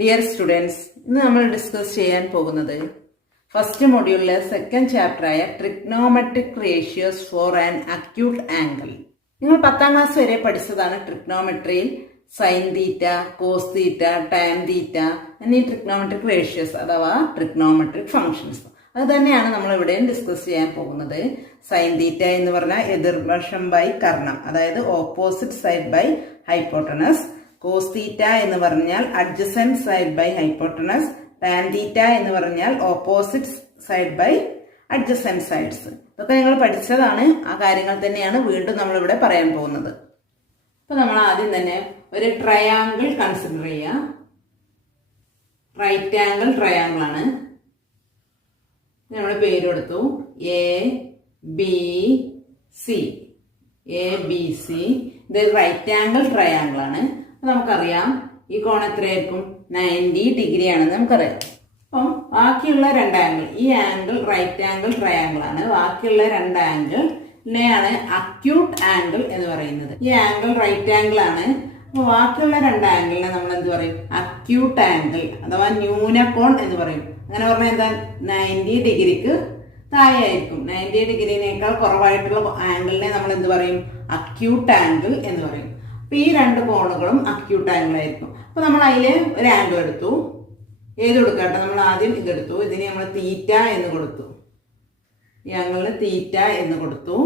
Dear students, ഇന്ന് നമ്മൾ discuss ചെയ്യാൻ പോകുന്നത് ഫസ്റ്റ് മൊഡ്യൂളിലെ സെക്കൻഡ് ചാപ്റ്ററായ trigonometric ratios for an acute angle. നിങ്ങൾ 10ാം ക്ലാസ് വരെ പഠിച്ചതാണ് ട്രിഗ്നോമെട്രിയിൽ sine theta, cos theta, tan theta എന്നീ ട്രിഗ്നോമെട്രിക് റേഷ്യോസ് അഥവാ ട്രിഗ്നോമെട്രിക് ഫംഗ്ഷൻസ്. അത് തന്നെയാണ് നമ്മൾ ഇവിടെയും ഡിസ്കസ് ചെയ്യാൻ പോകുന്നത്. സൈൻ തീറ്റ എന്ന് പറഞ്ഞാൽ എതിർവശം ബൈ കർണം, അതായത് opposite side by hypotenuse. Cos theta എന്ന് പറഞ്ഞാൽ adjacent side by hypotenuse. Tan theta എന്ന് പറഞ്ഞാൽ opposite side by adjacent sides. ഇതൊക്കെ നിങ്ങൾ പഠിച്ചതാണ്. ആ കാര്യങ്ങൾ തന്നെയാണ് വീണ്ടും നമ്മളിവിടെ പറയാൻ പോകുന്നത്. അപ്പൊ നമ്മൾ ആദ്യം തന്നെ ഒരു ട്രയാങ്കിൾ കൺസിഡർ ചെയ്യാം. റൈറ്റ് ആംഗിൾ ട്രയാങ്കിൾ ആണ്. നമ്മൾ പേര് കൊടുത്തു A B C. A B C ഇത് റൈറ്റ് ആംഗിൾ ട്രയാങ്കിൾ ആണ്. നമുക്കറിയാം ഈ കോൺ എത്രയായിരിക്കും? 90 ഡിഗ്രി ആണെന്ന് നമുക്കറിയാം. അപ്പം ബാക്കിയുള്ള രണ്ട് ആംഗിൾ, ഈ ആംഗിൾ റൈറ്റ് ആംഗിൾ ട്രയാങ്കിൾ ആണ്. ബാക്കിയുള്ള രണ്ട് ആംഗിളിനെയാണ് അക്യൂട്ട് ആംഗിൾ എന്ന് പറയുന്നത്. ഈ ആംഗിൾ റൈറ്റ് ആംഗിൾ ആണ്. അപ്പൊ ബാക്കിയുള്ള രണ്ട് ആംഗിളിനെ നമ്മൾ എന്ത് പറയും? അക്യൂട്ട് ആംഗിൾ അഥവാ ന്യൂനകോൺ എന്ന് പറയും. അങ്ങനെ പറഞ്ഞാൽ എന്താ? 90 ഡിഗ്രിക്ക് താഴെ ആയിരിക്കും. 90 ഡിഗ്രിനേക്കാൾ കുറവായിട്ടുള്ള ആംഗിളിനെ നമ്മൾ എന്ത് പറയും? അക്യൂട്ട് ആംഗിൾ എന്ന് പറയും. അപ്പൊ ഈ രണ്ട് കോണുകളും അക്യൂട്ട് ആംഗിൾ ആയിരിക്കും. അപ്പൊ നമ്മൾ അതില് ഒരു ആംഗിൾ എടുത്തു. ഏത് കൊടുക്കട്ടെ? നമ്മൾ ആദ്യം ഇതെടുത്തു. ഇതിന് നമ്മൾ തീറ്റ എന്ന് കൊടുത്തു. ഈ ആംഗിളിന് തീറ്റ എന്ന് കൊടുത്ു.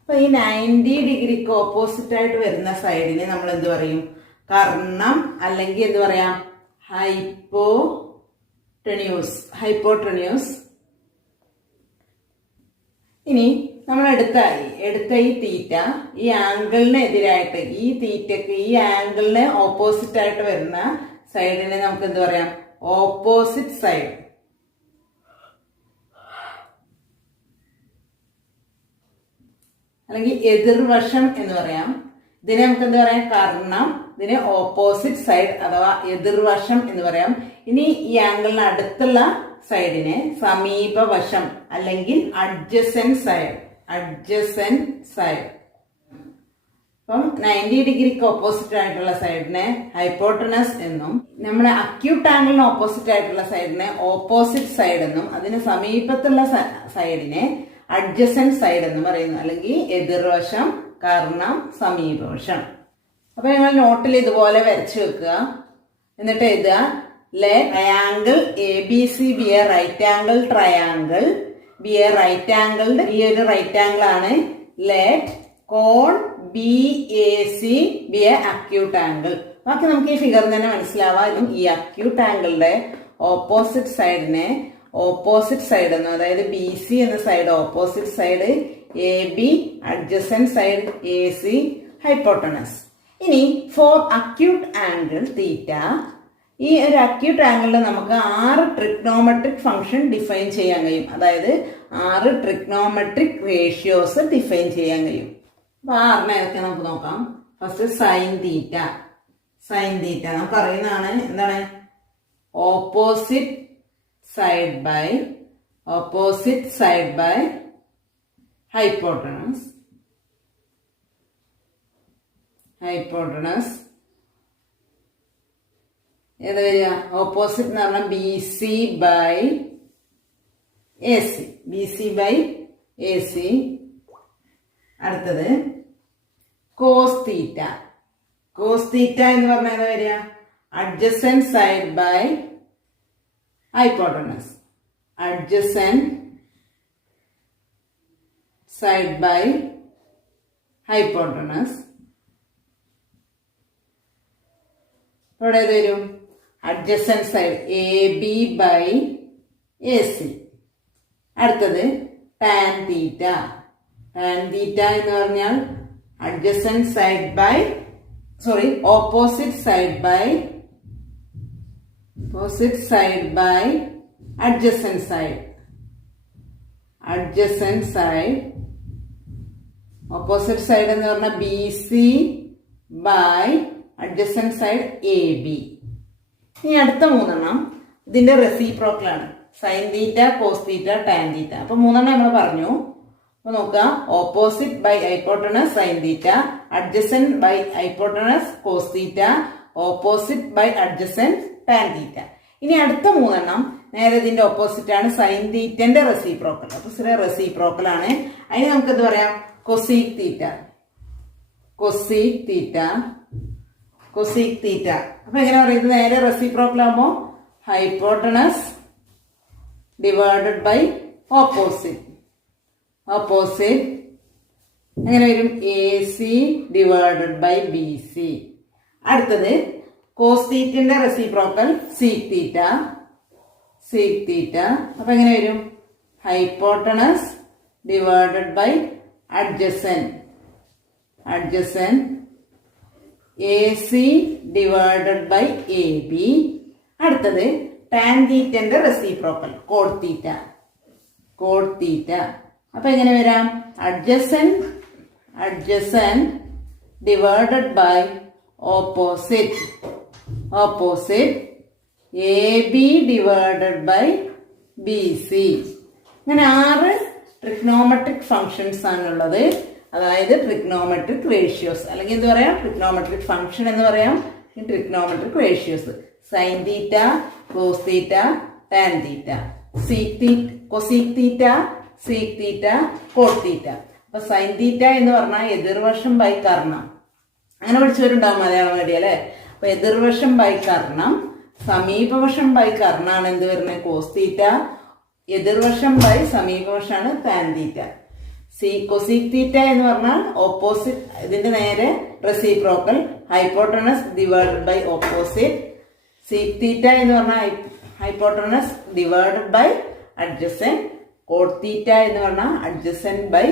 അപ്പൊ ഈ 90 ഡിഗ്രിക്ക് ഓപ്പോസിറ്റ് ആയിട്ട് വരുന്ന സൈഡിനെ നമ്മൾ എന്ത് പറയും? കർണം, അല്ലെങ്കിൽ എന്ത് പറയാം? ഹൈപ്പോട്ടെന്യൂസ്. ഇനി നമ്മൾ എടുത്ത ഈ തീറ്റ ഈ ആംഗിളിന് എതിരായിട്ട്, ഈ തീറ്റക്ക് ഈ ആംഗിളിന് ഓപ്പോസിറ്റ് ആയിട്ട് വരുന്ന സൈഡിനെ നമുക്ക് എന്ത് പറയാം? Opposite side. അല്ലെങ്കിൽ എതിർവശം എന്ന് പറയാം. ഇതിനെ നമുക്ക് എന്ത് പറയാം? കർണം. ഇതിനെ ഓപ്പോസിറ്റ് സൈഡ് അഥവാ എതിർവശം എന്ന് പറയാം. ഇനി ഈ ആംഗിളിന് അടുത്തുള്ള സൈഡിനെ സമീപവശം അല്ലെങ്കിൽ അഡ്ജസന്റ് സൈഡ്. അപ്പം 90 ഡിഗ്രിക്ക് ഓപ്പോസിറ്റ് ആയിട്ടുള്ള സൈഡിനെ ഹൈപ്പോട്ടനസ് എന്നും, നമ്മുടെ അക്യൂട്ട് ആംഗിളിന് ഓപ്പോസിറ്റ് ആയിട്ടുള്ള സൈഡിനെ ഓപ്പോസിറ്റ് സൈഡ് എന്നും, അതിന് സമീപത്തുള്ള സൈഡിനെ അഡ്ജസന്റ് സൈഡ് എന്നും പറയുന്നു. അല്ലെങ്കിൽ എതിർവശം, കർണം, സമീപവശം. അപ്പൊ നിങ്ങൾ നോട്ടിൽ ഇതുപോലെ വരച്ചു വെക്കുക. എന്നിട്ട് എഴുതുക, let triangle ABC be a right angle triangle. be a right angle. ഈ ഒരു റൈറ്റ് ആംഗിൾ ആണ്. let കോൺ BAC be a acute angle. ബാക്കി നമുക്ക് ഈ ഫിഗർ തന്നെ മനസ്സിലാവാം. ഈ അക്യൂട്ട് ആംഗിളിന്റെ ഓപ്പോസിറ്റ് സൈഡിനെ ഓപ്പോസിറ്റ് സൈഡ് എന്നും, അതായത് BC എന്ന side opposite side, AB adjacent side, AC hypotenuse. ഇനി ഫോർ അക്യൂട്ട് ആംഗിൾ തീറ്റ, ഈ ഒരു അക്യൂട്ട് ആംഗിളിൽ നമുക്ക് 6 ട്രിഗ്നോമെട്രിക് ഫംഗ്ഷൻ ഡിഫൈൻ ചെയ്യാൻ കഴിയും. അതായത് 6 ട്രിഗ്നോമെട്രിക് റേഷ്യോസ് ഡിഫൈൻ ചെയ്യാൻ കഴിയും. അപ്പൊ 6 ഏതൊക്കെ നമുക്ക് നോക്കാം. First sine theta. Sine theta നമുക്ക് അറിയുന്നതാണ്. എന്താണ്? Opposite side by hypotenuse. ഏത് വരിക? ഓപ്പോസിറ്റ് എന്ന് പറഞ്ഞാൽ BC ബൈ AC. അടുത്തത് കോസ് തീറ്റ. എന്ന് പറഞ്ഞാൽ ഏതാ വരിക? Adjacent side by hypotenuse. ഇവിടെ ഏത് വരും? Adjacent side AB by AC. അടുത്തത് ടാൻ തീറ്റ. എന്ന് പറഞ്ഞാൽ adjacent side by opposite side by adjacent side. Opposite side എന്ന് പറഞ്ഞാൽ BC by adjacent side AB. ഇനി അടുത്ത 3 ഇതിന്റെ റെസിപ്രോക്കൽ ആണ്. Sine theta, cos theta, tan theta. അപ്പൊ 3 നമ്മൾ പറഞ്ഞു. അപ്പൊ നോക്കുക, opposite by hypotenuse sine theta, adjacent by hypotenuse cos theta, opposite by adjacent tan theta. ഇനി അടുത്ത മൂന്നെണ്ണം നേരെ ഇതിന്റെ ഓപ്പോസിറ്റ് ആണ്, സൈൻ തീറ്റന്റെ റെസിപ്രോക്കൽ. അപ്പൊ റെസിപ്രോക്കൽ ആണ്. അതിന് നമുക്ക് എന്ത് പറയാം? Cosec theta. Cosec theta, cosec theta. അപ്പൊ എങ്ങനെ പറയും? ഇത് നേരെ റെസിപ്രോക്കൽ ആകുമ്പോ hypotenuse divided by opposite. Opposite എങ്ങനെ വരും? A C divided by B C. അടുത്തത് കോസ് തീറ്റന്റെ reciprocal sec theta. Sec theta. അപ്പൊ എങ്ങനെ വരും? Hypotenuse divided by adjacent. Adjacent A C divided by A B. അടുത്തത് ടാൻ തീറ്റന്റെ reciprocal cot theta. Cot theta. അപ്പൊ എങ്ങനെ വരാം? Adjacent adjacent divided by opposite. Opposite A B divided by B C. ഇങ്ങനെ 6 trigonometric functions ആണുള്ളത്. അതായത് trigonometric ratios, അല്ലെങ്കിൽ എന്ത് പറയാം? ട്രിഗ്നോമെട്രിക് ഫംഗ്ഷൻ എന്ന് പറയാം. Trigonometric ratios sine theta, cos theta, tan theta, cosec theta, sec theta, cot theta. അപ്പൊ sine തീറ്റ എന്ന് പറഞ്ഞാൽ എതിർവശം ബൈ കർണം. അങ്ങനെ പഠിച്ചവരുണ്ടാവും മലയാളം മീഡിയം അല്ലെ. അപ്പൊ എതിർവശം ബൈ കർണം, സമീപവശം ബൈ കർണാണ് എന്ത് വരുന്നത്? Cos theta. എതിർവശം ബൈ സമീപവശമാണ് ടാൻ തീറ്റ. കൊസീക് തീറ്റ എന്ന് പറഞ്ഞാൽ ഓപ്പോസിറ്റ്, ഇതിന്റെ നേരെ reciprocal hypotenuse divided by opposite. Sec theta എന്ന് പറഞ്ഞാൽ hypotenuse divided by adjacent. Cot theta എന്ന് പറഞ്ഞാൽ അഡ്ജസൻറ്റ് ബൈ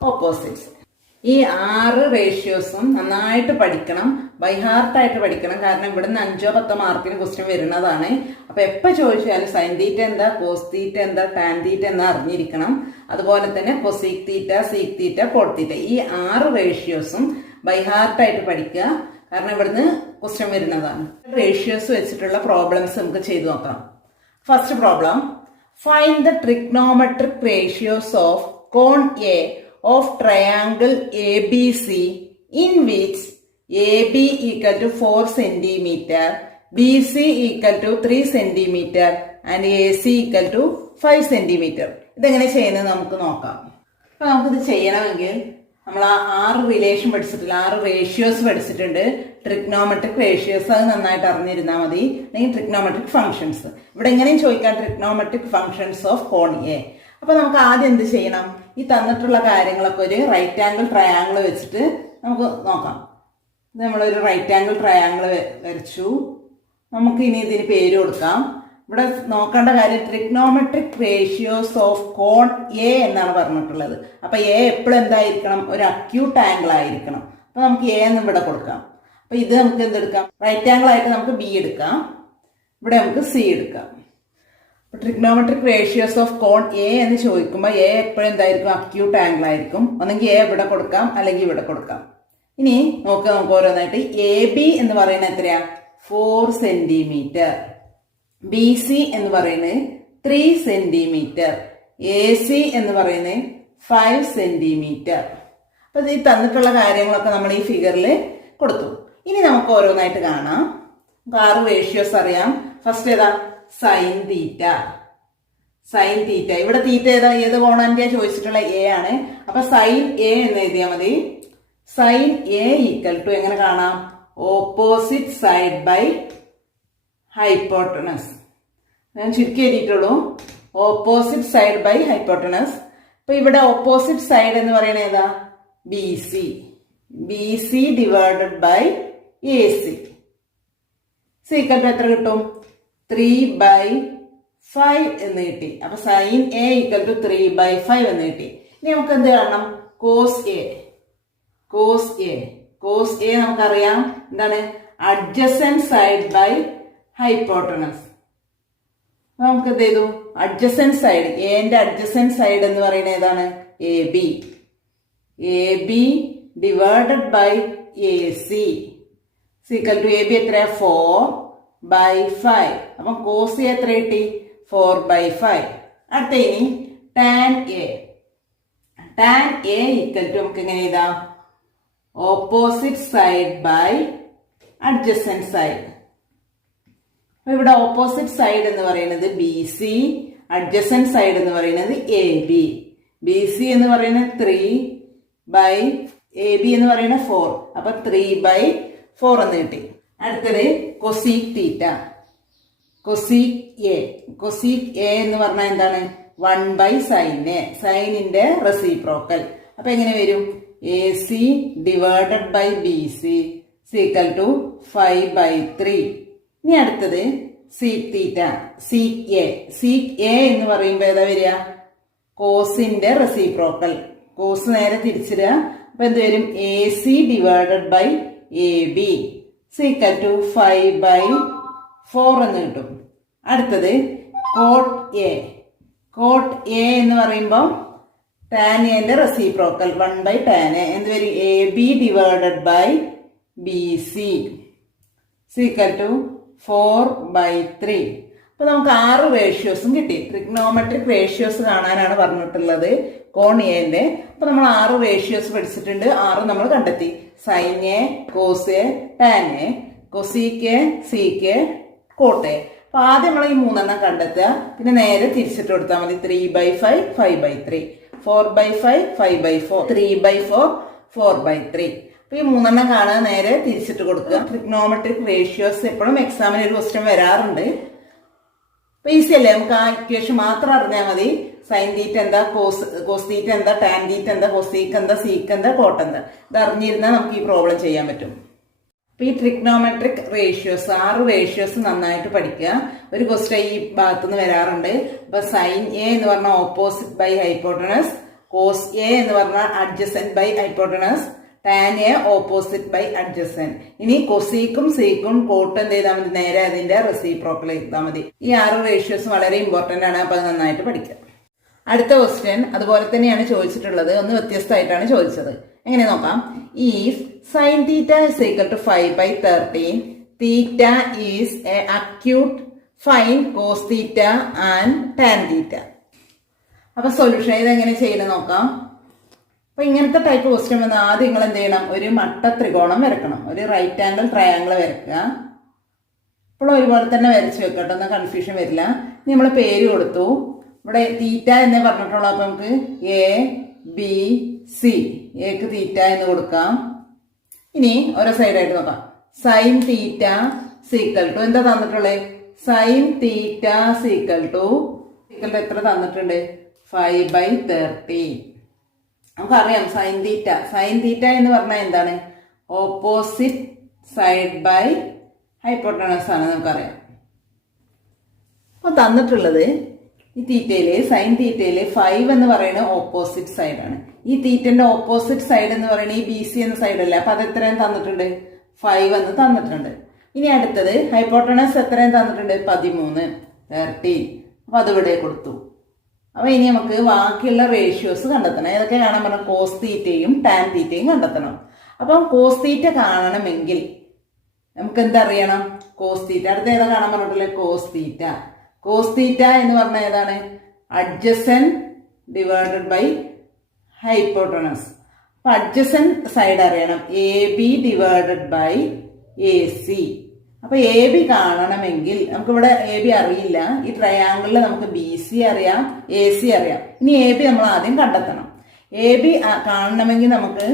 ഓപ്പോസിറ്റ്സ്. ഈ 6 റേഷ്യോസും നന്നായിട്ട് പഠിക്കണം, ബൈഹാർട്ടായിട്ട് പഠിക്കണം. കാരണം ഇവിടുന്ന് 5-10 മാർക്കിന് ക്വസ്റ്റ്യൻ വരുന്നതാണ്. അപ്പൊ എപ്പോൾ ചോദിച്ചാലും സൈൻ തീറ്റ എന്താ, കോസ് തീറ്റ എന്താ, ടാൻ തീറ്റ എന്താ അറിഞ്ഞിരിക്കണം. അതുപോലെ തന്നെ cosec theta, sec theta, cot theta, ഈ 6 റേഷ്യോസും ബൈഹാർട്ടായിട്ട് പഠിക്കുക. കാരണം ഇവിടുന്ന് ക്വസ്റ്റ്യൻ വരുന്നതാണ്. റേഷ്യോസ് വെച്ചിട്ടുള്ള പ്രോബ്ലംസ് നമുക്ക് ചെയ്തു നോക്കാം. First problem, find the trigonometric ratios of കോൺ A of triangle ABC in which AB equal to 4 cm, BC equal to 3 cm and AC equal to 5 cm. ഇതെങ്ങനെ ചെയ്യുന്നത് നമുക്ക് നോക്കാം. അപ്പൊ നമുക്കിത് ചെയ്യണമെങ്കിൽ നമ്മൾ ആ 6 റിലേഷൻ പഠിച്ചിട്ടില്ല, 6 റേഷ്യോസ് പഠിച്ചിട്ടുണ്ട്. ട്രിഗ്നോമെട്രിക് റേഷ്യോസ് അത് നന്നായിട്ട് അറിഞ്ഞിരുന്നാൽ മതി. അല്ലെങ്കിൽ ട്രിഗ്നോമെട്രിക് ഫംഗ്ഷൻസ്. ഇവിടെ എങ്ങനെയും ചോദിക്കാം ട്രിഗ്നോമെട്രിക് ഫംഗ്ഷൻസ് ഓഫ് കോൺ എ. അപ്പൊ നമുക്ക് ആദ്യം എന്ത് ചെയ്യണം? ഈ തന്നിട്ടുള്ള കാര്യങ്ങളൊക്കെ ഒരു റൈറ്റ് ആംഗിൾ ട്രയാംഗിൾ വെച്ചിട്ട് നമുക്ക് നോക്കാം. നമ്മളൊരു റൈറ്റ് ആംഗിൾ ട്രയാംഗിൾ വരച്ചു. നമുക്ക് ഇനി ഇതിന് പേര് കൊടുക്കാം. ഇവിടെ നോക്കേണ്ട കാര്യം ട്രിഗ്നോമെട്രിക് റേഷ്യോസ് ഓഫ് കോൺ എ എന്നാണ് പറഞ്ഞിട്ടുള്ളത്. അപ്പൊ എ എപ്പോഴും എന്തായിരിക്കണം? ഒരു അക്യൂട്ട് ആംഗിൾ ആയിരിക്കണം. അപ്പൊ നമുക്ക് എ എന്ന് ഇവിടെ കൊടുക്കാം. അപ്പൊ ഇത് നമുക്ക് എന്തെടുക്കാം? റൈറ്റ് ആംഗിൾ ആയിട്ട് നമുക്ക് ബി എടുക്കാം, ഇവിടെ നമുക്ക് സി എടുക്കാം. ട്രിഗ്നോമെട്രിക് റേഷ്യോസ് ഓഫ് കോൺ എ എന്ന് ചോദിക്കുമ്പോൾ എ എപ്പോഴും എന്തായിരിക്കും? അക്യൂട്ട് ആംഗിൾ ആയിരിക്കും. ഒന്നെങ്കിൽ എ ഇവിടെ കൊടുക്കാം, അല്ലെങ്കിൽ ഇവിടെ കൊടുക്കാം. ഇനി നമുക്ക് ഓരോന്നായിട്ട്. എ ബി എന്ന് പറയുന്നത് എത്രയാ? 4 സെന്റിമീറ്റർ. ബി സി എന്ന് പറയുന്നത് 3 സെന്റിമീറ്റർ. എ സി എന്ന് പറയുന്നത് 5 സെന്റിമീറ്റർ. അപ്പൊ ഈ തന്നിട്ടുള്ള കാര്യങ്ങളൊക്കെ നമ്മൾ ഈ ഫിഗറിൽ കൊടുത്തു. ഇനി നമുക്ക് ഓരോന്നായിട്ട് കാണാം. 6 റേഷ്യോസ് അറിയാം. ഫസ്റ്റ് ഏതാ? Sign theta. സൈൻ തീറ്റ. ഇവിടെ തീറ്റ ഏതാ? ഏത് കോണാന്റിയാ ചോദിച്ചിട്ടുള്ള? എ ആണ്. അപ്പൊ സൈൻ എ എന്ന് എഴുതിയാൽ മതി. സൈൻ എ ഈക്വൽ ടു എങ്ങനെ കാണാം? Opposite side by hypotenuse. ഞാൻ ചുരുക്കി എഴുതിയിട്ടുള്ളൂ. Opposite side by hypotenuse. അപ്പൊ ഇവിടെ ഓപ്പോസിറ്റ് സൈഡ് എന്ന് പറയുന്നത് ഏതാ? B C. B C divided by A C. Equal to എത്ര കിട്ടും? 3/5 എന്ന് കിട്ടി. അപ്പൊ സൈൻ എ ഈക്വൽ ടു 3/5 എന്ന് കിട്ടി. ഇനി നമുക്ക് എന്ത് കാണണം? Cos A. Cos A. Cos A നമുക്കറിയാം എന്താണ്? Adjacent side by hypotenuse. നമുക്ക് എന്ത് ചെയ്തു? അഡ്ജസൻറ്റ് സൈഡ്, എന്റെ അഡ്ജസൻറ്റ് സൈഡ് എന്ന് പറയുന്നത് ഏതാണ്? A B. A B divided by A C. Equal to A B എത്രയാ? 4/5. അപ്പം കോസ് എ എത്ര കിട്ടി? 4/5. അടുത്ത ഇനി tan A. Tan A equal to നമുക്ക് എങ്ങനെ എഴുതാം? Opposite side by adjacent side. ഇവിടെ ഓപ്പോസിറ്റ് സൈഡ് എന്ന് പറയുന്നത് BC, അഡ്ജസന്റ് സൈഡ് എന്ന് പറയുന്നത് AB. BC എന്ന് പറയുന്നത് 3/AB എന്ന് പറയുന്നത് 4. അപ്പൊ 3/4 എന്ന് കിട്ടി. അടുത്തത് കൊസീക് തീറ്റ. കൊസീക് എ എന്ന് പറഞ്ഞാൽ എന്താണ്? 1/sin A, സൈനിന്റെ reciprocal. അപ്പൊ എങ്ങനെ വരും? AC divided by BC equal to 5/3. ഇനി അടുത്തത് സീക് തീറ്റ. സീക് എ എന്ന് പറയുമ്പോൾ ഏതാ വരിക? കോസിന്റെ റെസിപ്രോക്കൽ. കോസ് നേരെ തിരിച്ചിടുക. അപ്പൊ എന്ത് വരും? AC divided by AB equal to 5/4 എന്ന് കിട്ടും. അടുത്തത് കോട്ട് എ എന്ന് പറയുമ്പോൾ ടാൻ എന്റെ റെസിപ്രോക്കൽ 1/tan A എന്ത് വരും? AB divided by BC equal to 4/3. അപ്പൊ നമുക്ക് 6 റേഷ്യോസും കിട്ടി. ട്രിഗ്നോമെട്രിക് റേഷ്യോസ് കാണാനാണ് പറഞ്ഞിട്ടുള്ളത് കോൺ എന്റെ. അപ്പൊ നമ്മൾ 6 റേഷ്യോസ് പഠിച്ചിട്ടുണ്ട്. 6 നമ്മൾ കണ്ടെത്തി. Sine A, cos A, tan A, cosec A, sec A, cot A. അപ്പൊ ആദ്യം നമ്മൾ ഈ 3 കണ്ടെത്തുക. പിന്നെ നേരെ തിരിച്ചിട്ട് കൊടുത്താൽ മതി. 3/5 5/3, 4/5 5/4, 3/4 4/3. അപ്പൊ ഈ 3 കാണാൻ നേരെ തിരിച്ചിട്ട് കൊടുക്കുക. ട്രിഗ്നോമെട്രിക് റേഷ്യോസ് എപ്പോഴും എക്സാമിന് ഒരു ക്വസ്റ്റ്യൻ വരാറുണ്ട്. അപ്പൊ ഈസി അല്ലേ? നമുക്ക് ആ ഇക്വേഷൻ മാത്രം അറിഞ്ഞാൽ മതി. സൈൻ തീറ്റ എന്താ, കോസ് തീറ്റ എന്താ, ടാൻ തീറ്റ എന്താ, കൊസീക്ക് എന്താ, സീക്ക് എന്താ, കോട്ട് എന്താ, ഇത് അറിഞ്ഞിരുന്നാൽ നമുക്ക് ഈ പ്രോബ്ലം ചെയ്യാൻ പറ്റും. അപ്പൊ ഈ ട്രിഗ്നോമെട്രിക് റേഷ്യോസ് 6 റേഷ്യോസ് നന്നായിട്ട് പഠിക്കുക. ഒരു ക്വസ്റ്റ്യൻ ഈ ഭാഗത്തുനിന്ന് വരാറുണ്ട്. അപ്പൊ സൈൻ എ എന്ന് പറഞ്ഞാൽ opposite by hypotenuse, cos A എന്ന് പറഞ്ഞാൽ adjacent by hypotenuse, tan A opposite by adjacent. ഇനി കൊസീക്കും സീക്കും കോട്ടും എന്ത് ചെയ്താൽ മതി? നേരെ അതിന്റെ റെസിപ്രോക്കൽ എഴുതാൽ മതി. ഈ 6 റേഷ്യോസ് വളരെ ഇമ്പോർട്ടന്റ് ആണ്. അപ്പൊ അത് നന്നായിട്ട് പഠിക്കുക. അടുത്ത ക്വസ്റ്റ്യൻ അതുപോലെ തന്നെയാണ് ചോദിച്ചിട്ടുള്ളത്. ഒന്ന് വ്യത്യസ്തമായിട്ടാണ് ചോദിച്ചത്. എങ്ങനെ നോക്കാം? If sine theta is equal to 5/13, theta is a acute, find cos theta and tan theta. അപ്പൊ സൊല്യൂഷൻ ഇതെങ്ങനെ ചെയ്യണം നോക്കാം. അപ്പൊ ഇങ്ങനത്തെ ടൈപ്പ് ക്വസ്റ്റ്യൻ വന്നാൽ ആദ്യം നിങ്ങൾ എന്ത് ചെയ്യണം? ഒരു മട്ട ത്രികോണം വരക്കണം. ഒരു റൈറ്റ് ആംഗിൾ ട്രയാംഗിൾ വരക്കുക. ഇപ്പോൾ ഒരുപോലെ തന്നെ വരച്ച് വെക്കട്ടെ, ഒന്നും കൺഫ്യൂഷൻ വരില്ല. ഇനി നമ്മൾ പേര് കൊടുത്തു. ഇവിടെ തീറ്റ എന്നേ പറഞ്ഞിട്ടുള്ളൂ. അപ്പൊ നമുക്ക് ABC, എക്ക് തീറ്റ എന്ന് കൊടുക്കാം. ഇനി ഓരോ സൈഡായിട്ട് നോക്കാം. സൈൻ തീറ്റ സീക്വൽ ടു എന്താ തന്നിട്ടുള്ളത്? സൈൻ തീറ്റ സീക്വൽ ടു എത്ര തന്നിട്ടുണ്ട്? 5/13. നമുക്കറിയാം സൈൻ തീറ്റ എന്ന് പറഞ്ഞാൽ എന്താണ്? ഓപ്പോസിറ്റ് സൈഡ് ബൈ ഹൈപ്പോട്ടനസ് ആണ് നമുക്കറിയാം. അപ്പൊ തന്നിട്ടുള്ളത് ഈ തീറ്റയില്, സൈൻ തീറ്റയില് 5 എന്ന് പറയുന്നത് ഓപ്പോസിറ്റ് സൈഡാണ്. ഈ തീറ്റന്റെ ഓപ്പോസിറ്റ് സൈഡ് എന്ന് പറയുന്നത് ഈ BC എന്ന സൈഡല്ലേ. അപ്പൊ അത് എത്രയും തന്നിട്ടുണ്ട്? 5 എന്ന് തന്നിട്ടുണ്ട്. ഇനി അടുത്തത് ഹൈപ്പോട്ടനസ് എത്രയും തന്നിട്ടുണ്ട്? 13 13. അപ്പൊ അതിവിടെ കൊടുത്തു. അപ്പൊ ഇനി നമുക്ക് ബാക്കിയുള്ള റേഷ്യോസ് കണ്ടെത്തണം. ഏതൊക്കെ കാണാൻ പറഞ്ഞാൽ കോസ് തീറ്റയും ടാൻ തീറ്റയും കണ്ടെത്തണം. അപ്പം കോസ് തീറ്റ കാണണമെങ്കിൽ നമുക്ക് എന്തറിയണം? Cos theta. അടുത്ത ഏതാ കാണാൻ പറഞ്ഞിട്ടില്ലേ? കോസ് തീറ്റ എന്ന് പറഞ്ഞാൽ ഏതാണ്? Adjacent divided by hypotenuse. അപ്പൊ അഡ്ജസന്റ് സൈഡ് അറിയണം. AB divided by AC. അപ്പൊ AB കാണണമെങ്കിൽ നമുക്കിവിടെ AB അറിയില്ല. ഈ ട്രയാങ്കിളിൽ നമുക്ക് BC അറിയാം, AC അറിയാം. ഇനി AB നമ്മൾ ആദ്യം കണ്ടെത്തണം. AB കാണണമെങ്കിൽ നമുക്ക്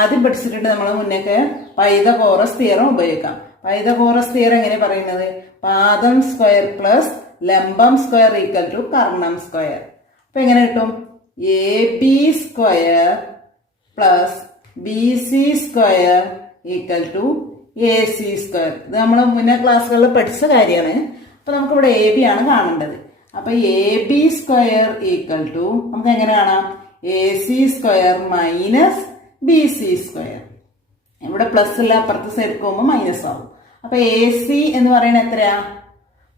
ആദ്യം പഠിച്ചിട്ടുണ്ട് നമ്മൾ മുന്നേക്ക് പൈതഗോറസ് തിയറം ഉപയോഗിക്കാം. പൈതഗോറസ് തിയറം എങ്ങനെ പറയുന്നത്? പാദം സ്ക്വയർ പ്ലസ് ലംബം സ്ക്വയർ ഈക്വൽ ടു കർണം സ്ക്വയർ. അപ്പൊ എങ്ങനെ കിട്ടും? AB square plus BC square equal to AC square. ഇത് നമ്മൾ മുന്നേ ക്ലാസ്സുകളിൽ പഠിച്ച കാര്യമാണ്. അപ്പൊ നമുക്ക് ഇവിടെ AB ആണ് കാണേണ്ടത്. അപ്പൊ AB സ്ക്വയർ ഈക്വൽ ടു നമുക്ക് എങ്ങനെ കാണാം? AC square minus BC square. ഇവിടെ പ്ലസ് അല്ല, അപ്പുറത്തെ സൈഡ് പോകുമ്പോൾ മൈനസ് ആവും. അപ്പൊ AC എന്ന് പറയുന്നത് എത്രയാ?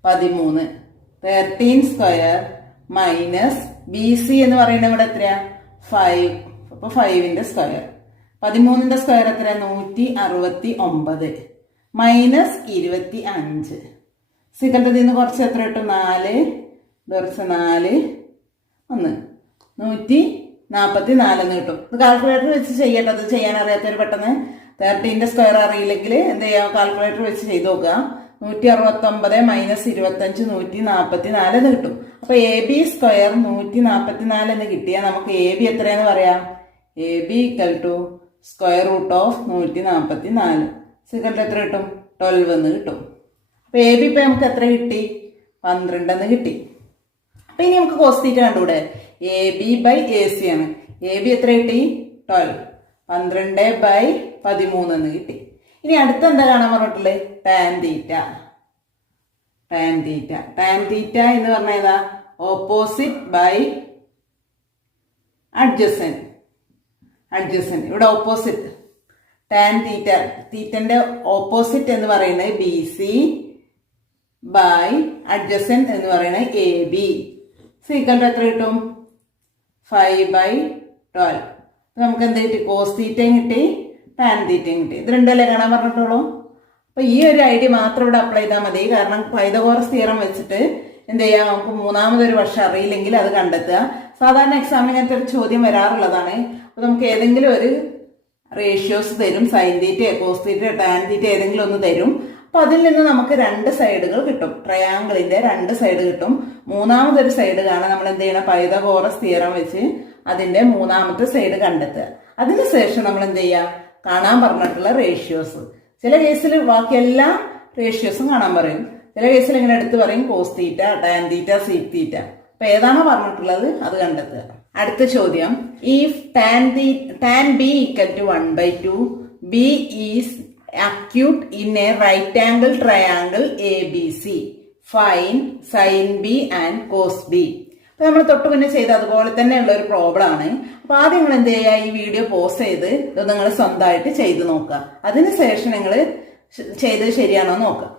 13. 13 സ്ക്വയർ മൈനസ് BC എന്ന് പറയുന്നത് ഇവിടെ എത്രയാ? 5. അപ്പൊ 5ന്റെ സ്ക്വയർ. 13ന്റെ സ്ക്വയർ എത്ര? 169 മൈനസ് 25. സിക്കൽട്ടതിൽ നിന്ന് കുറച്ച് എത്ര കിട്ടും? 4 4 1 144 എന്ന് കിട്ടും. ഇത് കാൽക്കുലേറ്റർ വെച്ച് ചെയ്യട്ടെ. അത് ചെയ്യാൻ അറിയാത്തവർ പെട്ടെന്ന് 13ന്റെ സ്ക്വയർ അറിയില്ലെങ്കിൽ എന്ത് ചെയ്യാം, കാൽക്കുലേറ്റർ വെച്ച് ചെയ്ത് നോക്കുക. 169 മൈനസ് 25 144 എന്ന് കിട്ടും. അപ്പൊ എ ബി സ്ക്വയർ 144 എന്ന് കിട്ടിയാൽ നമുക്ക് എ ബി എത്രയെന്ന് പറയാം? A B equal to square root of 144 സിക്കൽ എത്ര കിട്ടും? 12 എന്ന് കിട്ടും. അപ്പൊ എ ബി ഇപ്പൊ നമുക്ക് എത്ര കിട്ടി? 12 എന്ന് കിട്ടി. അപ്പൊ ഇനി നമുക്ക് കോസ് തീറ്റ കണ്ടുകൂടെ? A B by A C ആണ്. എ ബി എത്ര കിട്ടി? 12. 12/13 എന്ന് കിട്ടി. ഇനി അടുത്ത എന്താ കാണാൻ പറഞ്ഞിട്ടുള്ളത്? Tan theta. Tan theta. Tan theta എന്ന് പറഞ്ഞാൽ ഏതാ? Opposite by adjacent. അഡ്ജസന്റ് ഇവിടെ ഓപ്പോസിറ്റ്. ടാൻ തീറ്റ, തീറ്റന്റെ ഓപ്പോസിറ്റ് എന്ന് പറയുന്നത് ബി സി ബൈ അഡ്ജസന്റ് എന്ന് പറയുന്നത് എ ബി. സീക്വൽ എത്ര കിട്ടും? 5/12. നമുക്ക് എന്ത് കിട്ടി? കോസ് തീറ്റയും കിട്ടി, ടാൻ തീറ്റയും കിട്ടി. ഇത് രണ്ടല്ലേ കാണാൻ പറഞ്ഞിട്ടുള്ളൂ. അപ്പൊ ഈ ഒരു ഐഡിയ മാത്രം ഇവിടെ അപ്ലൈ ചെയ്താൽ മതി. കാരണം പൈതഗോറസ് തിയറം വെച്ചിട്ട് എന്ത് ചെയ്യാം, നമുക്ക് മൂന്നാമതൊരു വർഷം അറിയില്ലെങ്കിൽ അത് കണ്ടെത്തുക. സാധാരണ എക്സാമിന് ഇങ്ങനത്തെ ഒരു ചോദ്യം വരാറുള്ളതാണ്. അപ്പൊ നമുക്ക് ഏതെങ്കിലും ഒരു റേഷ്യോസ് തരും, sine theta, cos theta, tan theta ഏതെങ്കിലും ഒന്ന് തരും. അപ്പൊ അതിൽ നിന്ന് നമുക്ക് രണ്ട് സൈഡുകൾ കിട്ടും. ട്രയാങ്കിളിന്റെ രണ്ട് സൈഡ് കിട്ടും. മൂന്നാമതൊരു സൈഡ് കാണാൻ നമ്മൾ എന്ത് ചെയ്യണം? പൈതഗോറസ് തിയറം വെച്ച് അതിന്റെ മൂന്നാമത്തെ സൈഡ് കണ്ടെത്തുക. അതിനുശേഷം നമ്മൾ എന്ത് ചെയ്യുക? കാണാൻ പറഞ്ഞിട്ടുള്ള റേഷ്യോസ്. ചില കേസിൽ ബാക്കി എല്ലാ റേഷ്യോസും കാണാൻ പറയും. ചില കേസിൽ ഇങ്ങനെ എടുത്ത് പറയും cos theta, tan theta, sec theta. അപ്പൊ ഏതാണോ പറഞ്ഞിട്ടുള്ളത് അത് കണ്ടെത്തുക. അടുത്ത ചോദ്യം, if tan B equal to 1/2 B is acute in a right angle triangle ABC, find sin B and cos B. അപ്പൊ നമ്മൾ തൊട്ട് മുന്നേ ചെയ്ത് അതുപോലെ തന്നെയുള്ള ഒരു പ്രോബ്ലം ആണ്. അപ്പൊ ആദ്യം നിങ്ങൾ എന്ത് ചെയ്യുക? ഈ വീഡിയോ പോസ് ചെയ്ത് ഇത് നിങ്ങൾ സ്വന്തമായിട്ട് ചെയ്ത് നോക്കുക. അതിനുശേഷം നിങ്ങൾ ചെയ്തത് ശരിയാണോ നോക്കുക.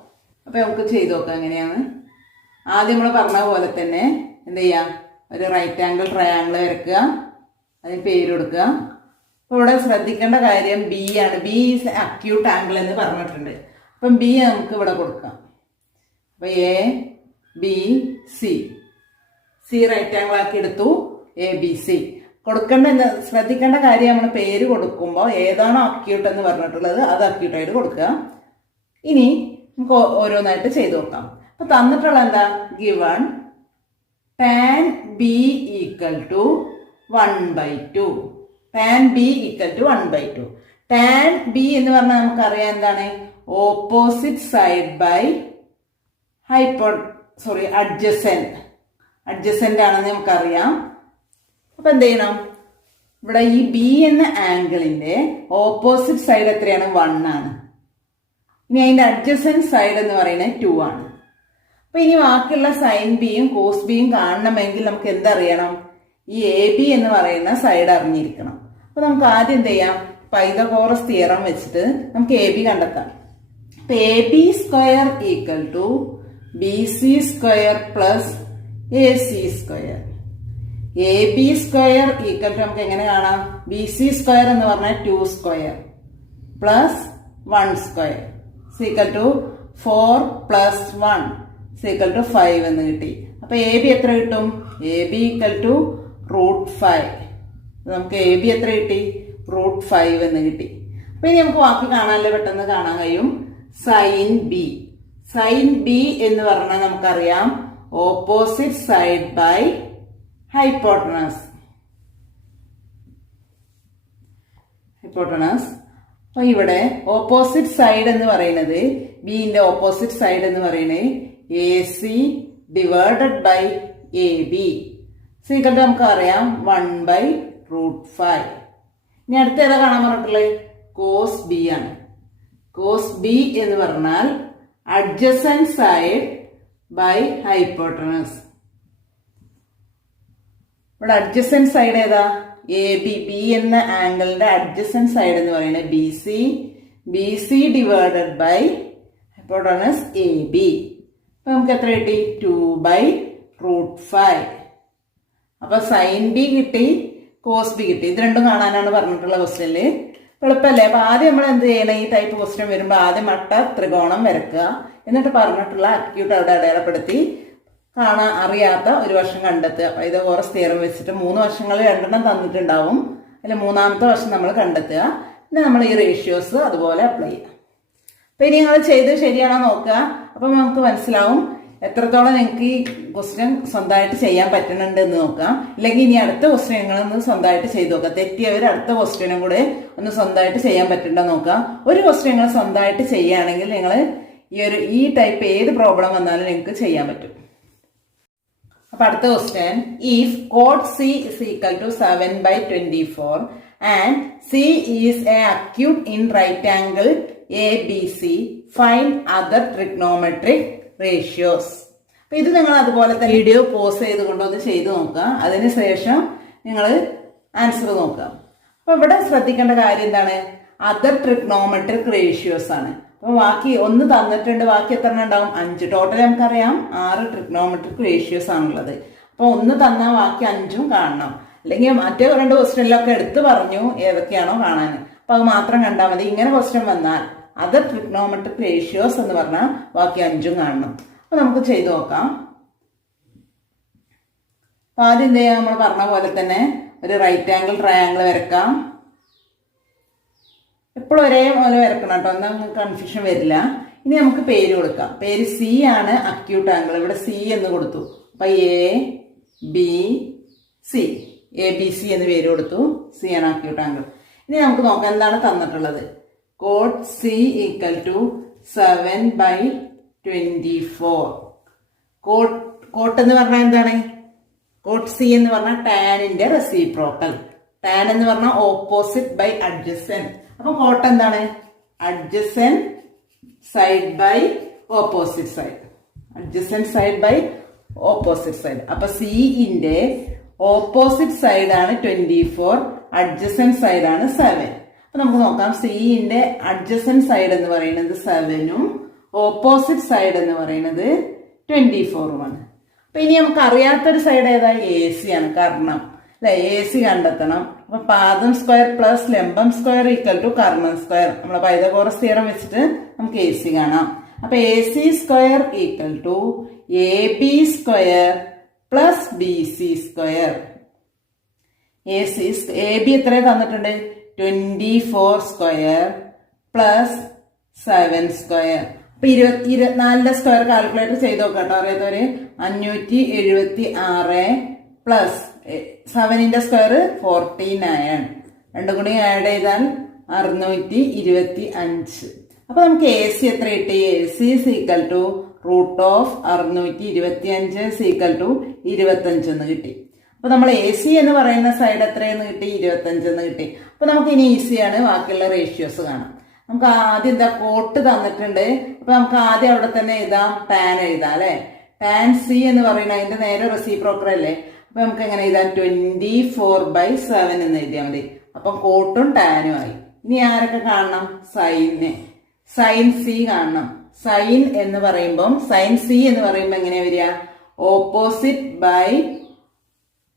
അപ്പൊ നമുക്ക് ചെയ്ത് നോക്കാം എങ്ങനെയാണ്. ആദ്യം നമ്മൾ പറഞ്ഞ പോലെ തന്നെ എന്ത് ചെയ്യാം? ഒരു റൈറ്റ് ആംഗിൾ ട്രയാംഗിൾ വരയ്ക്കുക, അതിന് പേര് കൊടുക്കുക. അപ്പൊ ഇവിടെ ശ്രദ്ധിക്കേണ്ട കാര്യം ബി ആണ്. ബി ഈസ് അക്യൂട്ട് ആംഗിൾ എന്ന് പറഞ്ഞിട്ടുണ്ട്. അപ്പം ബി നമുക്ക് ഇവിടെ കൊടുക്കാം. അപ്പൊ A B C, C right angle ആക്കി എടുത്തു. എ ബി സി കൊടുക്കേണ്ട ശ്രദ്ധിക്കേണ്ട കാര്യം, നമ്മൾ പേര് കൊടുക്കുമ്പോൾ ഏതാണോ അക്യൂട്ട് എന്ന് പറഞ്ഞിട്ടുള്ളത് അത് അക്യൂട്ടായിട്ട് കൊടുക്കുക. ഇനി നമുക്ക് ഓരോന്നായിട്ട് ചെയ്തു നോക്കാം. അപ്പൊ തന്നിട്ടുള്ള എന്താ? Given tan B equal to 1/2. Tan B equal to 1/2. Tan B എന്ന് പറഞ്ഞാൽ നമുക്കറിയാം എന്താണ്? Opposite side by adjacent. Adjacent ആണെന്ന് നമുക്കറിയാം. അപ്പൊ എന്ത് ചെയ്യണം? ഇവിടെ ഈ ബി എന്ന ആംഗിളിന്റെ ഓപ്പോസിറ്റ് സൈഡ് എത്രയാണ്? 1 ആണ്. ഇനി അതിന്റെ അഡ്ജസെന്റ് സൈഡ് എന്ന് പറയുന്നത് 2 ആണ്. അപ്പൊ ഇനി ബാക്കിയുള്ള സൈൻ ബിയും കോസ് ബിയും കാണണമെങ്കിൽ നമുക്ക് എന്തറിയണം? ഈ എ ബി എന്ന് പറയുന്ന സൈഡ് അറിഞ്ഞിരിക്കണം. അപ്പൊ നമുക്ക് ആദ്യം എന്ത് ചെയ്യാം? പൈതഗോറസ് തിയറം വെച്ചിട്ട് നമുക്ക് എ ബി കണ്ടെത്താം. അപ്പൊ A B square equal to B C square plus A C square. A B square equal to നമുക്ക് എങ്ങനെ കാണാം? ബി സി സ്ക്വയർ എന്ന് പറഞ്ഞാൽ 2 square plus 1 square equal to 4 plus 1 equal to 5 എന്ന് കിട്ടി. അപ്പൊ എ ബി എത്ര കിട്ടും? A B equal to √5. നമുക്ക് എ ബി എത്ര കിട്ടി? √5 എന്ന് കിട്ടി. അപ്പൊ ഇനി നമുക്ക് ബാക്കി കാണാനല്ലേ പെട്ടെന്ന് കാണാൻ കഴിയും. Sign B. സൈൻ ബി എന്ന് പറഞ്ഞാൽ നമുക്കറിയാം ഓപ്പോസിറ്റ് സൈഡ് ബൈ ഹൈപ്പോട്ടനസ്. അപ്പൊ ഇവിടെ ഓപ്പോസിറ്റ് സൈഡ് എന്ന് പറയുന്നത്, ബിന്റെ ഓപ്പോസിറ്റ് സൈഡ് എന്ന് പറയുന്നത് A C divided by A B. സീക്വൽ നമുക്ക് അറിയാം 1/√5. ഇനി അടുത്ത ഏതാ കാണാൻ പറഞ്ഞിട്ടുള്ളത്? കോസ് ബി ആണ്. കോസ് ബി എന്ന് പറഞ്ഞാൽ അഡ്ജസന്റ് സൈഡ് ബൈ ഹൈപ്പോട്ടനസ്. ഇവിടെ അഡ്ജസന്റ് സൈഡ് ഏതാ? A B. ബി എന്ന ആംഗിളിന്റെ അഡ്ജസന്റ് സൈഡ് എന്ന് പറയുന്നത് B C. B C divided by hypotenuse A B. അപ്പൊ നമുക്ക് എത്ര കിട്ടി? 2/√5. അപ്പൊ സൈൻ ബി കിട്ടി, കോസ് ബി കിട്ടി. ഇത് രണ്ടും കാണാനാണ് പറഞ്ഞിട്ടുള്ള ക്വസ്റ്റ്യനില്. എളുപ്പമല്ലേ? അപ്പൊ ആദ്യം നമ്മൾ എന്ത് ചെയ്യണം? ഈ ടൈപ്പ് ക്വസ്റ്റ്യൻ വരുമ്പോൾ ആദ്യം മട്ട ത്രികോണം വരക്കുക. എന്നിട്ട് പറഞ്ഞിട്ടുള്ള അക്യൂട്ട് അവിടെ അടയാളപ്പെടുത്തി കാണാൻ അറിയാത്ത ഒരു വർഷം കണ്ടെത്തുക. പൈതഗോറസ് തിയറം വെച്ചിട്ട് 3 വർഷങ്ങളിൽ 2 തന്നിട്ടുണ്ടാവും. അതിൽ മൂന്നാമത്തെ വർഷം നമ്മൾ കണ്ടെത്തുക. പിന്നെ നമ്മൾ ഈ റേഷ്യോസ് അതുപോലെ അപ്ലൈ ചെയ്യാം. അപ്പൊ ഇനി നിങ്ങൾ ചെയ്ത് ശരിയാണോ നോക്കുക. അപ്പൊ നമുക്ക് മനസ്സിലാവും എത്രത്തോളം നിങ്ങൾക്ക് ഈ ക്വസ്റ്റ്യൻ സ്വന്തമായിട്ട് ചെയ്യാൻ പറ്റുന്നുണ്ട് എന്ന് നോക്കാം. അല്ലെങ്കിൽ ഇനി അടുത്ത ക്വസ്റ്റ്യൻ നിങ്ങളൊന്ന് സ്വന്തമായിട്ട് ചെയ്ത് നോക്കാം. തെറ്റിയവർ അടുത്ത ക്വസ്റ്റ്യനും കൂടെ ഒന്ന് സ്വന്തമായിട്ട് ചെയ്യാൻ പറ്റുന്നുണ്ടോ നോക്കാം. ഒരു ക്വസ്റ്റ്യൻ നിങ്ങൾ സ്വന്തമായിട്ട് ചെയ്യുകയാണെങ്കിൽ നിങ്ങൾ ഈ ടൈപ്പ് ഏത് പ്രോബ്ലം വന്നാലും നിങ്ങൾക്ക് ചെയ്യാൻ പറ്റും. അപ്പൊ അടുത്ത question, if cot C is equal to 7/24 and C is a acute in right angle ABC, find other trigonometric ratios. അപ്പൊ ഇത് നിങ്ങൾ അതുപോലെ തന്നെ വീഡിയോ പോസ് ചെയ്തുകൊണ്ട് ഒന്ന് ചെയ്ത് നോക്കുക. അതിനുശേഷം നിങ്ങൾ ആൻസർ നോക്കുക. അപ്പൊ ഇവിടെ ശ്രദ്ധിക്കേണ്ട കാര്യം എന്താണ്? അതർ ട്രിഗ്നോമെട്രിക് റേഷ്യോസ് ആണ്. അപ്പൊ ബാക്കി ഒന്ന് തന്നിട്ടുണ്ട്, ബാക്കി എത്ര ഉണ്ടാവും? 5. ടോട്ടൽ നമുക്കറിയാം 6 ട്രിഗ്നോമെട്രിക് റേഷ്യോസ് ആണുള്ളത്. അപ്പൊ ഒന്ന് തന്നാൽ ബാക്കി 5ഉം കാണണം. അല്ലെങ്കിൽ മറ്റേ 2 ക്വസ്റ്റ്യനിലൊക്കെ എടുത്ത് പറഞ്ഞു ഏതൊക്കെയാണോ കാണാൻ. അപ്പൊ അത് മാത്രം കണ്ടാൽ മതി. ഇങ്ങനെ ക്വസ്റ്റ്യൻ വന്നാൽ അതർ ട്രിഗ്നോമെട്രിക് റേഷ്യോസ് എന്ന് പറഞ്ഞാൽ ബാക്കി 5ഉം കാണണം. അപ്പൊ നമുക്ക് ചെയ്തു നോക്കാം. അപ്പൊ ആദ്യം എന്ത് ചെയ്യാം? നമ്മൾ പറഞ്ഞ പോലെ തന്നെ ഒരു റൈറ്റ് ആംഗിൾ ട്രയാംഗിൾ വരക്കാം. എപ്പോഴും ഒരേപോലെ വരക്കണം കേട്ടോ, എന്നാൽ കൺഫ്യൂഷൻ വരില്ല. ഇനി നമുക്ക് പേര് കൊടുക്കാം. പേര് സി ആണ് അക്യൂട്ട് ആംഗിൾ. ഇവിടെ സി എന്ന് കൊടുത്തു. അപ്പൊ ABC എന്ന് പേര് കൊടുത്തു. സി ആണ് അക്യൂട്ട് ആംഗിൾ. ഇനി നമുക്ക് നോക്കാം എന്താണ് തന്നിട്ടുള്ളത്. Cot C equal to 7/24. Cot എന്ന് പറഞ്ഞാൽ എന്താണ്? കോട്ട് സി എന്ന് പറഞ്ഞാൽ ടാനിന്റെ റെസിപ്രോക്കൽ. ടാൻ എന്ന് പറഞ്ഞാൽ ഓപ്പോസിറ്റ് ബൈ അഡ്ജസെന്റ്. അപ്പൊ കോട്ട് എന്താണ്? Adjacent side by opposite side. Adjacent side by opposite side. അപ്പൊ സിന്റെ ഓപ്പോസിറ്റ് സൈഡ് ആണ് 24, അഡ്ജസെന്റ് സൈഡ് ആണ് 7. അപ്പൊ നമുക്ക് നോക്കാം. സിന്റെ അഡ്ജസെന്റ് സൈഡ് എന്ന് പറയുന്നത് 7ഉം ഓപ്പോസിറ്റ് സൈഡ് എന്ന് പറയുന്നത് 24ഉമാണ്. അപ്പൊ ഇനി നമുക്ക് അറിയാത്തൊരു സൈഡ് ഏതാ? AC ആണ്. കർണം അല്ലെ? AC കണ്ടെത്തണം. അപ്പൊ പാദം സ്ക്വയർ പ്ലസ് ലംബം സ്ക്വയർ ഈക്വൽ ടു കർണം സ്ക്വയർ. നമ്മളെ പൈതഗോറസ് തിയറം വെച്ചിട്ട് നമുക്ക് AC കാണാം. അപ്പൊ AC square equal to AB square plus BC square. AB എത്ര തന്നിട്ടുണ്ട്? 24 സ്ക്വയർ പ്ലസ് 7 സ്ക്വയർ. അപ്പൊ 24ന്റെ സ്ക്വയർ കാൽക്കുലേറ്റർ ചെയ്ത് നോക്കട്ടോ അറിയാത്തവര്. 576 പ്ലസ് 7ന്റെ സ്ക്വയർ 49. രണ്ടും കൂടി ആഡ് ചെയ്താൽ 625. അപ്പൊ നമുക്ക് AC എത്ര കിട്ടി? AC equal to √625 equal to 25 എന്ന് കിട്ടി. അപ്പൊ നമ്മൾ AC എന്ന് പറയുന്ന സൈഡ് എത്രയെന്ന് കിട്ടി? 25 എന്ന് കിട്ടി. അപ്പൊ നമുക്ക് ഇനി ഈസിയാണ് ബാക്കിയുള്ള റേഷ്യോസ് കാണാം. നമുക്ക് ആദ്യം എന്താ? കോട്ട് തന്നിട്ടുണ്ട്. അപ്പൊ നമുക്ക് ആദ്യം അവിടെ തന്നെ എഴുതാം. ടാൻ എഴുതാം അല്ലെ? ടാൻ സി എന്ന് പറയുന്നത് അതിന്റെ നേരെ റെസിപ്രോക്കൽ അല്ലേ? അപ്പൊ നമുക്ക് എങ്ങനെ എഴുതാം? 24/7 എന്ന് എഴുതിയാൽ മതി. അപ്പൊ കോട്ടും ടാനും ആയി. ഇനി ആരൊക്കെ കാണണം? സൈൻ സി കാണണം. സൈൻ എന്ന് പറയുമ്പം സൈൻ സി എന്ന് പറയുമ്പോ എങ്ങനെയാ വരിക? Opposite by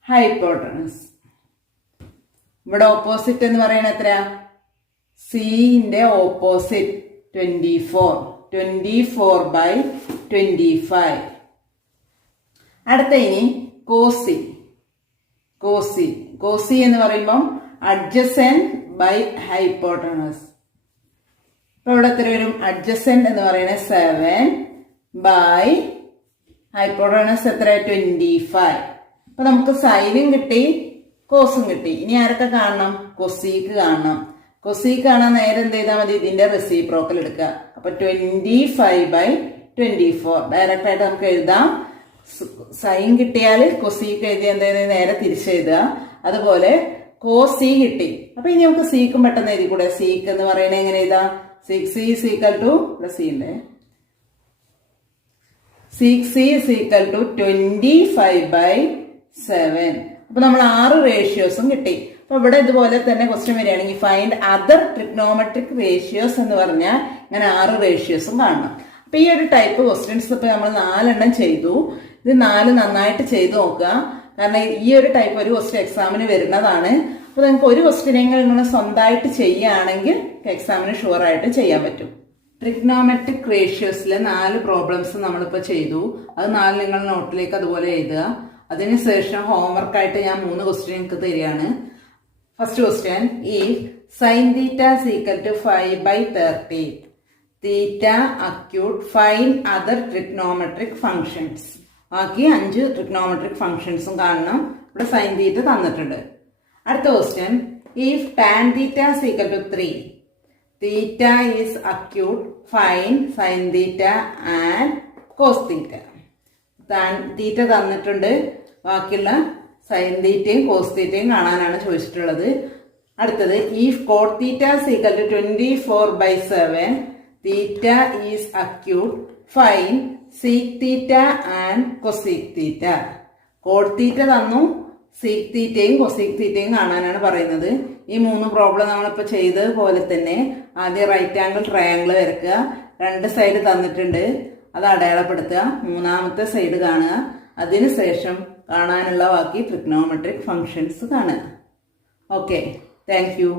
hypotenuse. ഇവിടെ ഓപ്പോസിറ്റ് എന്ന് പറയുന്നത് എത്രയാ? സിന്റെ ഓപ്പോസിറ്റ് 24/25. അടുത്ത ഇനി കോസി എന്ന് പറയുമ്പം അഡ്ജസെന്റ് ബൈ ഹൈപ്പോട്ടനസ്. ഇപ്പൊ ഇവിടെ എത്ര വരും? അഡ്ജസെന്റ് എന്ന് പറയുന്നത് 7 ബൈ ഹൈപ്പോട്ടനസ് എത്ര? 25. അപ്പൊ നമുക്ക് സൈനും കിട്ടി കോസും കിട്ടി. ഇനി ആരൊക്കെ കാണണം? കൊസീക്ക് കാണണം. കൊസീക്ക് കാണാൻ നേരെ എന്ത് ചെയ്താൽ മതി? ഇതിന്റെ റെസിപ്രോക്കൽ എടുക്കുക. അപ്പൊ 25/24 ഡയറക്റ്റ് ആയിട്ട് നമുക്ക് എഴുതാം. സൈൻ കിട്ടിയാൽ കൊസീക്ക് എഴുതി എന്ത് ചെയ്ത് നേരെ തിരിച്ചെഴുതുക. അതുപോലെ കോസി കിട്ടി. അപ്പൊ ഇനി നമുക്ക് സീക്കും പെട്ടെന്ന് എഴുതി കൂടെ. സീക്ക് എന്ന് പറയുന്നത് എങ്ങനെ എഴുതാം? 6C ഈക്വൽ ടു സീന്റെ 6C ഈക്വൽ ടു 25/7. അപ്പൊ നമ്മൾ 6 റേഷ്യോസും കിട്ടി. അപ്പൊ ഇവിടെ ഇതുപോലെ തന്നെ ക്വസ്റ്റ്യൻ വരികയാണെങ്കിൽ ഫൈൻഡ് അതർ ട്രിഗ്നോമെട്രിക് റേഷ്യോസ് എന്ന് പറഞ്ഞാൽ ഇങ്ങനെ 6 റേഷ്യോസും കാണണം. അപ്പൊ ഈ ഒരു ടൈപ്പ് ക്വസ്റ്റ്യൻസ് ഇപ്പൊ നമ്മൾ 4 എണ്ണം ചെയ്തു. ഇത് 4 നന്നായിട്ട് ചെയ്തു നോക്കുക. കാരണം ഈ ഒരു ടൈപ്പ് ഒരു ക്വസ്റ്റ്യൻ എക്സാമിന് വരുന്നതാണ്. അപ്പൊ നിങ്ങൾക്ക് ഒരു ക്വസ്റ്റ്യനെങ്കിലും നിങ്ങൾ സ്വന്തമായിട്ട് ചെയ്യുകയാണെങ്കിൽ എക്സാമിന് ഷുവർ ആയിട്ട് ചെയ്യാൻ പറ്റും. ട്രിഗ്നോമെട്രിക് റേഷ്യോസിലെ 4 പ്രോബ്ലംസ് നമ്മളിപ്പോൾ ചെയ്തു. അത് 4 നിങ്ങൾ നോട്ടിലേക്ക് അതുപോലെ എഴുതുക. അതിനുശേഷം ഹോംവർക്കായിട്ട് ഞാൻ 3 ക്വസ്റ്റ്യൻ നിങ്ങൾക്ക് തരികയാണ്. First question, if sine theta is equal to 5/30. Theta acute find other trigonometric functions. ബാക്കി 5 ട്രിഗ്നോമെട്രിക് ഫംഗ്ഷൻസും കാണണം. ഇവിടെ സൈൻ തീറ്റ തന്നിട്ടുണ്ട്. അടുത്ത question, if tan theta is equal to 3, theta is acute find sine theta and cos theta. Theta തന്നിട്ടുണ്ട്, ബാക്കിയുള്ള sine തീറ്റയും cos തീറ്റയും കാണാനാണ് ചോദിച്ചിട്ടുള്ളത്. അടുത്തത്, if cot theta is equal to 24/7, theta is acute find sec theta and cosec theta. Cot theta തന്നു, sec തീറ്റയും cosec തീറ്റയും കാണാനാണ് പറയുന്നത്. ഈ 3 പ്രോബ്ലം നമ്മളിപ്പോൾ ചെയ്തതുപോലെ തന്നെ ആദ്യം റൈറ്റ് ആംഗിൾ ട്രയാംഗിൾ വരയ്ക്കുക. 2 സൈഡ് തന്നിട്ടുണ്ട്, അത് അടയാളപ്പെടുത്തുക. 3ാമത്തെ സൈഡ് കാണുക. അതിനുശേഷം കാണാനുള്ള ബാക്കി ട്രിഗ്നോമെട്രിക് ഫംഗ്ഷൻസ് കാണുക. Okay, thank you.